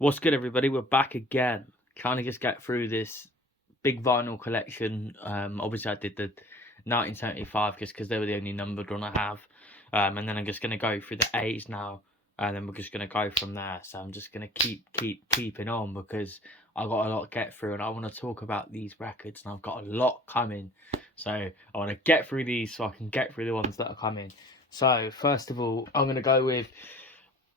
What's good, everybody? We're back again, trying to just get through this big vinyl collection. Obviously, I did the 1975 just because they were the only numbered one I have, and then I'm just gonna go through the A's now, and then we're just gonna go from there. So I'm just gonna keeping on because I got a lot to get through, and I want to talk about these records, and I've got a lot coming. So I want to get through these so I can get through the ones that are coming. So first of all, I'm gonna go with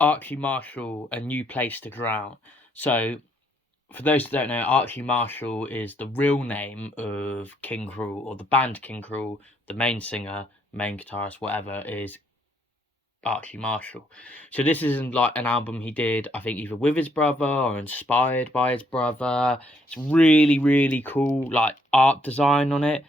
Archy Marshall, A New Place to Drown. So, for those that don't know, Archy Marshall is the real name of King Cruel, or the band King Cruel. The main singer, main guitarist, whatever, is Archy Marshall. So this isn't like an album he did, I think, either with his brother or inspired by his brother. It's really, really cool, like art design on it.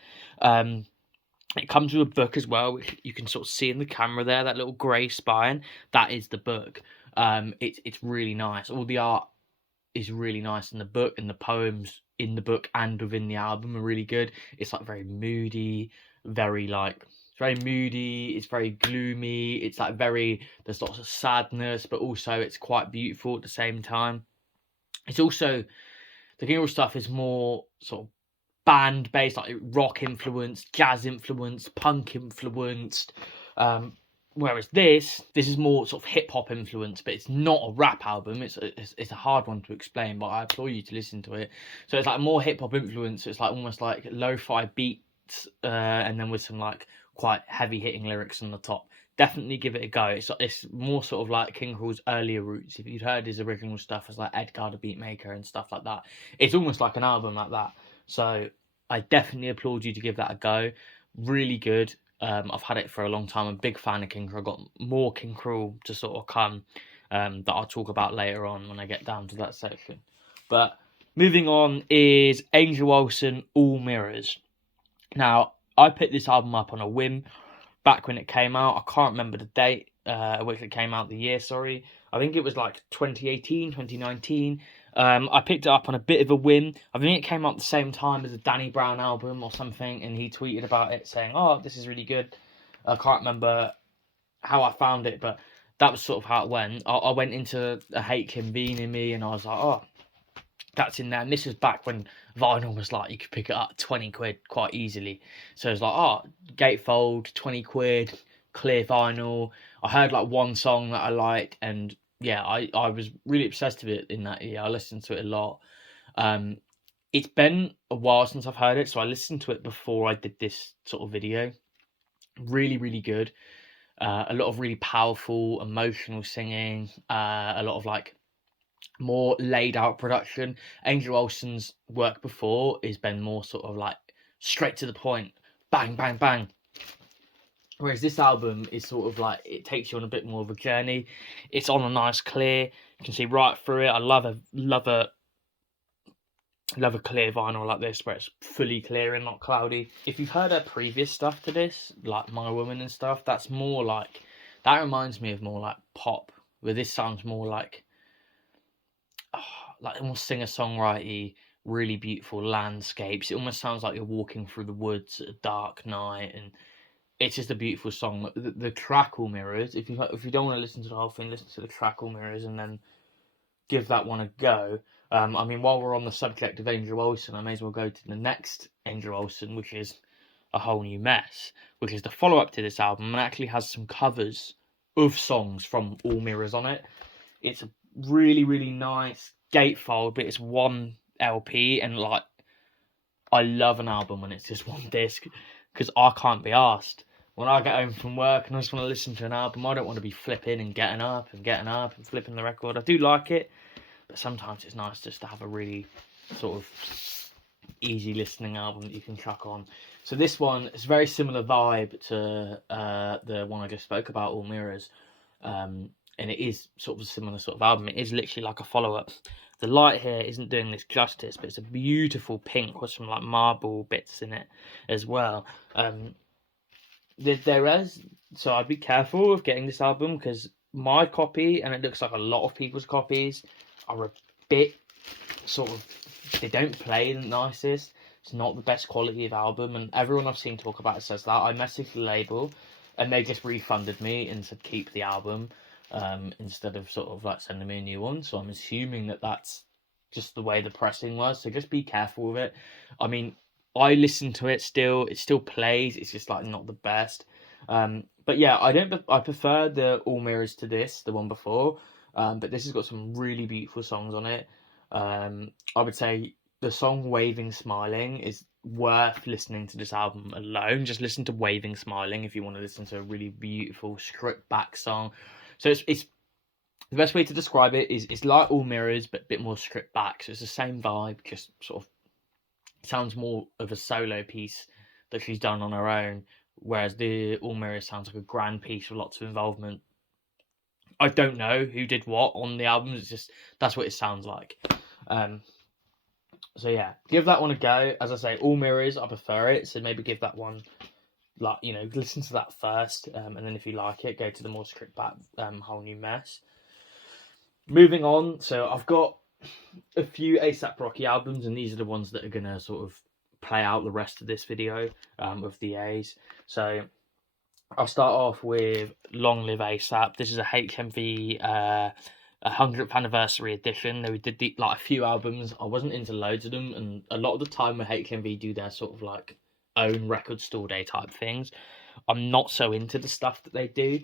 It comes with a book as well, which you can sort of see in the camera there, that little grey spine. That is the book. It's really nice. All the art is really nice in the book, and the poems in the book and within the album are really good. It's like very moody, it's very moody, it's very gloomy, it's like there's lots of sadness, but also it's quite beautiful at the same time. It's also, the King stuff is more sort of band based, like rock influenced, jazz influenced, punk influenced. Whereas this is more sort of hip hop influenced, but it's not a rap album. It's a hard one to explain, but I implore you to listen to it. So it's like more hip hop influence. It's like almost like lo-fi beats, and then with some like quite heavy hitting lyrics on the top. Definitely give it a go. It's more sort of like King Cruel's earlier roots. If you'd heard his original stuff as like Edgar the Beatmaker and stuff like that, it's almost like an album like that. So I definitely applaud you to give that a go. Really good. I've had it for a long time. I'm a big fan of King Cruel. I've got more King Cruel to sort of come, that I'll talk about later on when I get down to that section. But moving on is Angel Olsen, All Mirrors. Now, I picked this album up on a whim back when it came out. I can't remember the date which it came out, the year, sorry. I think it was like 2018, 2019. I picked it up on a bit of a whim. I think it came out at the same time as a Danny Brown album or something, and he tweeted about it saying, "Oh, this is really good." I can't remember how I found it, but that was sort of how it went. I went into a Hate Convening Me, and I was like, "Oh, that's in there." And this was back when vinyl was like, you could pick it up 20 quid quite easily. So it was like, oh, gatefold, 20 quid, clear vinyl. I heard like one song that I liked, and yeah, I was really obsessed with it in that year. I listened to it a lot. It's been a while since I've heard it, so I listened to it before I did this sort of video. Really, really good. A lot of really powerful, emotional singing. A lot of like more laid out production. Angel Olsen's work before has been more sort of like straight to the point, bang, bang, bang. Whereas this album is sort of like, it takes you on a bit more of a journey. It's on a nice clear. You can see right through it. I love a clear vinyl like this where it's fully clear and not cloudy. If you've heard her previous stuff to this, like My Woman and stuff, that's more like, that reminds me of more like pop. Where this sounds more like almost singer-songwriter-y, really beautiful landscapes. It almost sounds like you're walking through the woods at a dark night, and it's just a beautiful song. The track All Mirrors, if you don't want to listen to the whole thing, listen to the track All Mirrors and then give that one a go. I mean, while we're on the subject of Angel Olsen, I may as well go to the next Angel Olsen, which is A Whole New Mess, which is the follow-up to this album and actually has some covers of songs from All Mirrors on it. It's a really, really nice gatefold, but it's one LP, and like, I love an album when it's just one disc, because I can't be asked. When I get home from work and I just want to listen to an album, I don't want to be flipping and getting up and flipping the record. I do like it, but sometimes it's nice just to have a really sort of easy listening album that you can chuck on. So this one is very similar vibe to the one I just spoke about, All Mirrors. And it is sort of a similar sort of album. It is literally like a follow-up. The light here isn't doing this justice, but it's a beautiful pink with some like marble bits in it as well. There is, so I'd be careful of getting this album, because my copy, and it looks like a lot of people's copies, are a bit sort of, they don't play the nicest. It's not the best quality of album, and everyone I've seen talk about it says that. I messaged the label, and they just refunded me and said keep the album. instead of sort of like sending me a new one. So I'm assuming that that's just the way the pressing was. So just be careful with it. I mean, I listen to it still. It still plays. It's just like not the best. But yeah, I prefer the All Mirrors to this, the one before. But this has got some really beautiful songs on it. I would say the song "Waving Smiling" is worth listening to this album alone. Just listen to "Waving Smiling" if you want to listen to a really beautiful stripped back song. So it's the best way to describe it is it's like All Mirrors but a bit more stripped back. So it's the same vibe, just sort of sounds more of a solo piece that she's done on her own, whereas the All Mirrors sounds like a grand piece with lots of involvement. I don't know who did what on the album. It's just that's what it sounds like. Um, so yeah, give that one a go. As I say, All Mirrors, I prefer it. So maybe give that one, like, you know, listen to that first, and then if you like it, go to the more stripped back Whole New Mess. Moving on, so I've got a few ASAP Rocky albums, and these are the ones that are gonna sort of play out the rest of this video of the A's. So I'll start off with Long Live ASAP. This is a HMV 100th anniversary edition. They did like a few albums. I wasn't into loads of them, and a lot of the time when HMV do their sort of like own record store day type things, I'm not so into the stuff that they do.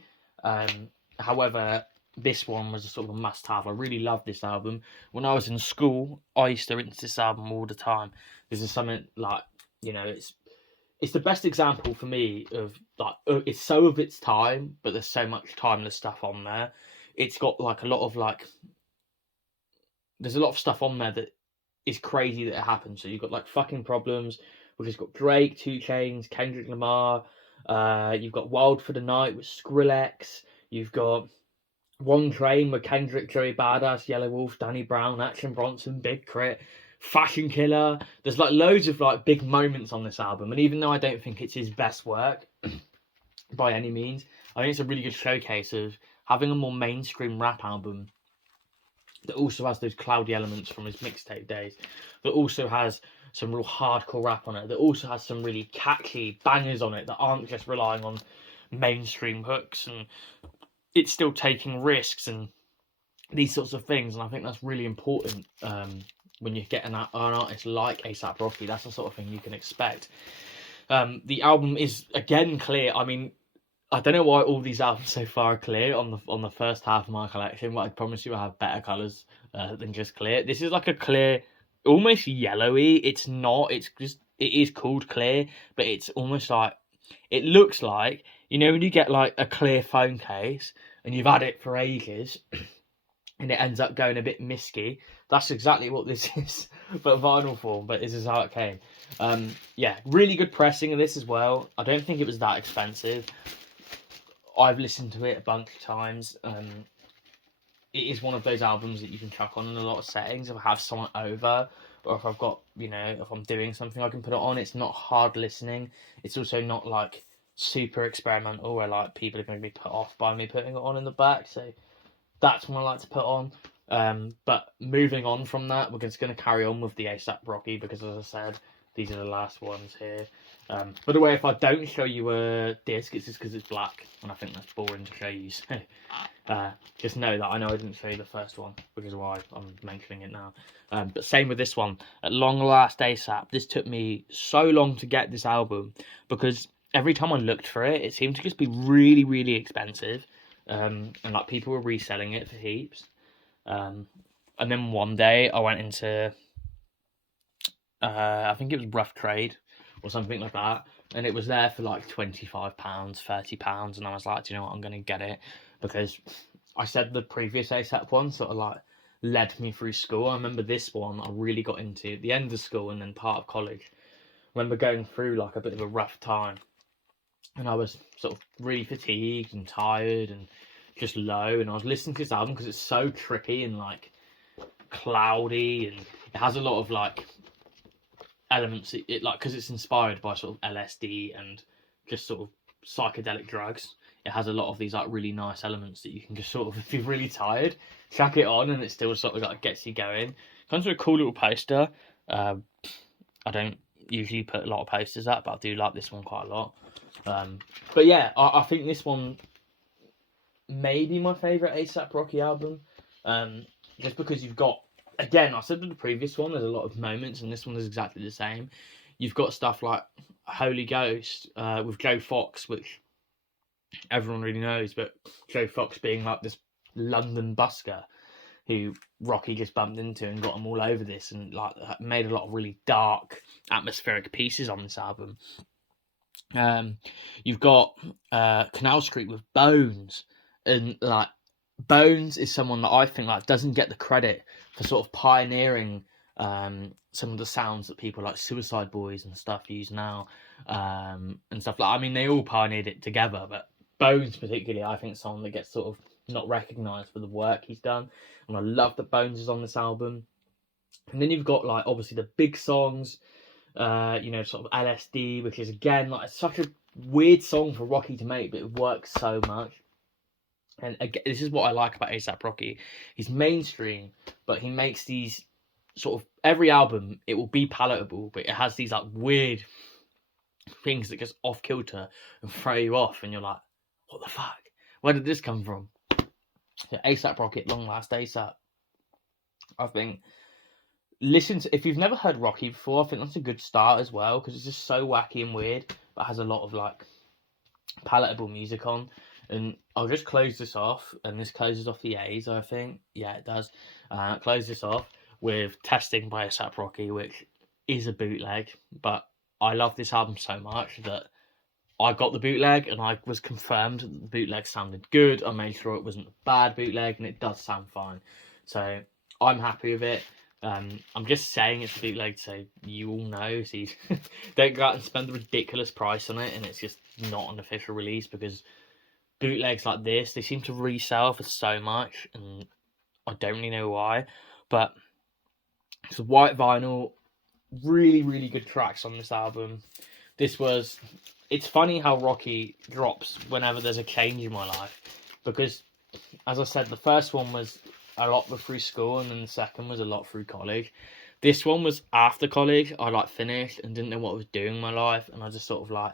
However, this one was a sort of a must-have. I really loved this album. When I was in school, I used to rinse this album all the time. This is something like, you know, it's the best example for me of like it's so of its time, but there's so much timeless stuff on there. It's got like a lot of like there's a lot of stuff on there that is crazy that it happened. So you've got like Fucking Problems, which has got Drake, 2 Chainz, Kendrick Lamar. You've got Wild for the Night with Skrillex. You've got One Train with Kendrick, Joey Badass, Yellow Wolf, Danny Brown, Action Bronson, Big Crit, Fashion Killer. There's like loads of like big moments on this album, and even though I don't think it's his best work by any means, I think it's a really good showcase of having a more mainstream rap album that also has those cloudy elements from his mixtape days, that also has some real hardcore rap on it, that also has some really catchy bangers on it that aren't just relying on mainstream hooks, and it's still taking risks and these sorts of things. And I think that's really important when you get an artist like ASAP Rocky. That's the sort of thing you can expect. The album is again clear. I mean, I don't know why all these albums so far are clear on the first half of my collection, but I promise you I have better colours than just clear. This is like a clear, almost yellowy. It's not. It's just, it is called clear, but it's almost like, it looks like, you know, when you get like a clear phone case and you've had it for ages and it ends up going a bit misky. That's exactly what this is, but vinyl form. But this is how it came. Yeah, really good pressing of this as well. I don't think it was that expensive. I've listened to it a bunch of times. It is one of those albums that you can chuck on in a lot of settings. If I have someone over, or if I've got, you know, if I'm doing something, I can put it on. It's not hard listening. It's also not like super experimental where like people are going to be put off by me putting it on in the back. So that's what I like to put on. But moving on from that, we're just going to carry on with the ASAP Rocky, because as I said, these are the last ones here. By the way, if I don't show you a disc, it's just because it's black, and I think that's boring to show you. So just know that I know I didn't show you the first one, which is why I'm mentioning it now. But same with this one. At long last, ASAP. This took me so long to get this album, because every time I looked for it, it seemed to just be really, really expensive. And like people were reselling it for heaps. And then one day I went into, I think it was Rough Trade or something like that, and it was there for like £25, £30, and I was like, do you know what, I'm going to get it, because I said the previous ASAP one sort of like led me through school. I remember this one I really got into at the end of school and then part of college. I remember going through like a bit of a rough time, and I was sort of really fatigued and tired and just low, and I was listening to this album because it's so trippy and like cloudy, and it has a lot of like elements, it like, because it's inspired by sort of LSD and just sort of psychedelic drugs. It has a lot of these like really nice elements that you can just sort of, if you're really tired, chuck it on and it still sort of like gets you going. Comes with a cool little poster. I don't usually put a lot of posters up, but I do like this one quite a lot. But yeah, I think this one, maybe my favourite ASAP Rocky album. Just because you've got, again, I said in the previous one, there's a lot of moments, and this one is exactly the same. You've got stuff like Holy Ghost with Joe Fox, which everyone really knows, but Joe Fox being like this London busker who Rocky just bumped into and got him all over this, and like made a lot of really dark, atmospheric pieces on this album. You've got Canal Street with Bones, and like Bones is someone that I think like doesn't get the credit for sort of pioneering some of the sounds that people like Suicide Boys and stuff use now, and stuff like. I mean, they all pioneered it together, but Bones particularly, I think, is someone that gets sort of not recognised for the work he's done, and I love that Bones is on this album. And then you've got like obviously the big songs, sort of LSD, which is again like such a weird song for Rocky to make, but it works so much. And again, this is what I like about ASAP Rocky. He's mainstream, but he makes these sort of every album. It will be palatable, but it has these like weird things that just off kilter and throw you off, and you're like, "What the fuck? Where did this come from?" So ASAP Rocky, Long Last ASAP. I think if you've never heard Rocky before, I think that's a good start as well, because it's just so wacky and weird, but has a lot of like palatable music on. And I'll just close this off, and this closes off the A's, I think. Yeah, it does. Close this off with Testing by ASAP Rocky, which is a bootleg, but I love this album so much that I got the bootleg, and I was confirmed that the bootleg sounded good. I made sure it wasn't a bad bootleg, and it does sound fine. So I'm happy with it. I'm just saying it's a bootleg so you all know. So you don't go out and spend the ridiculous price on it, and it's just not an official release, because bootlegs like this, they seem to resell for so much, and I don't really know why. But it's a white vinyl, really, really good tracks on this album. It's funny how Rocky drops whenever there's a change in my life, because, as I said, the first one was a lot through school, and then the second was a lot through college. This one was after college. I like finished and didn't know what I was doing in my life, and I just sort of like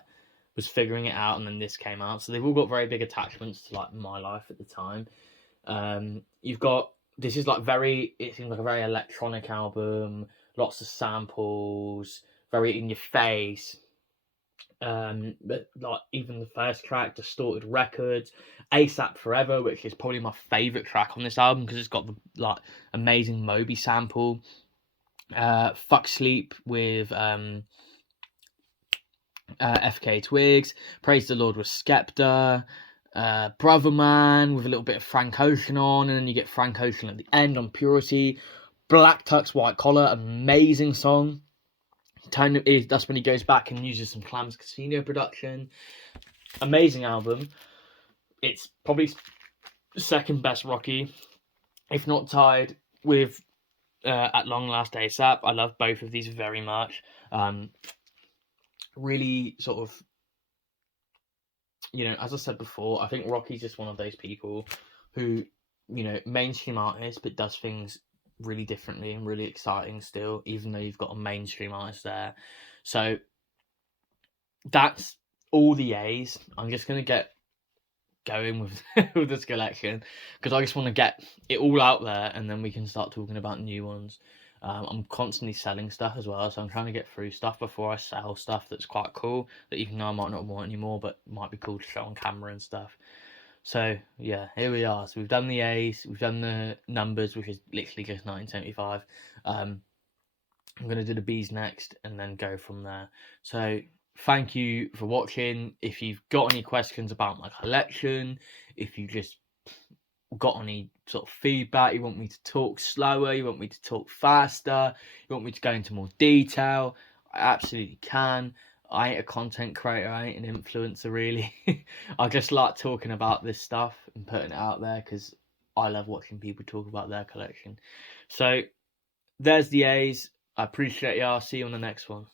was figuring it out, and then this came out. So they've all got very big attachments to like my life at the time. You've got, this is like it seems like a very electronic album, lots of samples, very in your face. But like even the first track, Distorted Records, ASAP Forever, which is probably my favourite track on this album because it's got the like amazing Moby sample. Fuck Sleep with FK Twigs, Praise the Lord with Skepta, Brother Man with a little bit of Frank Ocean on, and then you get Frank Ocean at the end on Purity. Black Tux White Collar, amazing song. That's when he goes back and uses some Clams Casino production. Amazing album. It's probably second best Rocky, if not tied with At Long Last ASAP. I love both of these very much. Really sort of, as I said before, I think Rocky's just one of those people who, mainstream artist, but does things really differently and really exciting still, even though you've got a mainstream artist there. So that's all the A's. I'm just going to get going with, with this collection, because I just want to get it all out there, and then we can start talking about new ones. I'm constantly selling stuff as well, so I'm trying to get through stuff before I sell stuff that's quite cool, that even though I might not want anymore, but might be cool to show on camera and stuff. So yeah, here we are. So we've done the A's, we've done the numbers, which is literally just 1975. I'm going to do the B's next, and then go from there. So thank you for watching. If you've got any questions about my collection, if you just got any sort of feedback, you want me to talk slower, you want me to talk faster, you want me to go into more detail, I absolutely can. I ain't a content creator, I ain't an influencer really. I just like talking about this stuff and putting it out there, because I love watching people talk about their collection. So there's the A's. I appreciate y'all. See you on the next one.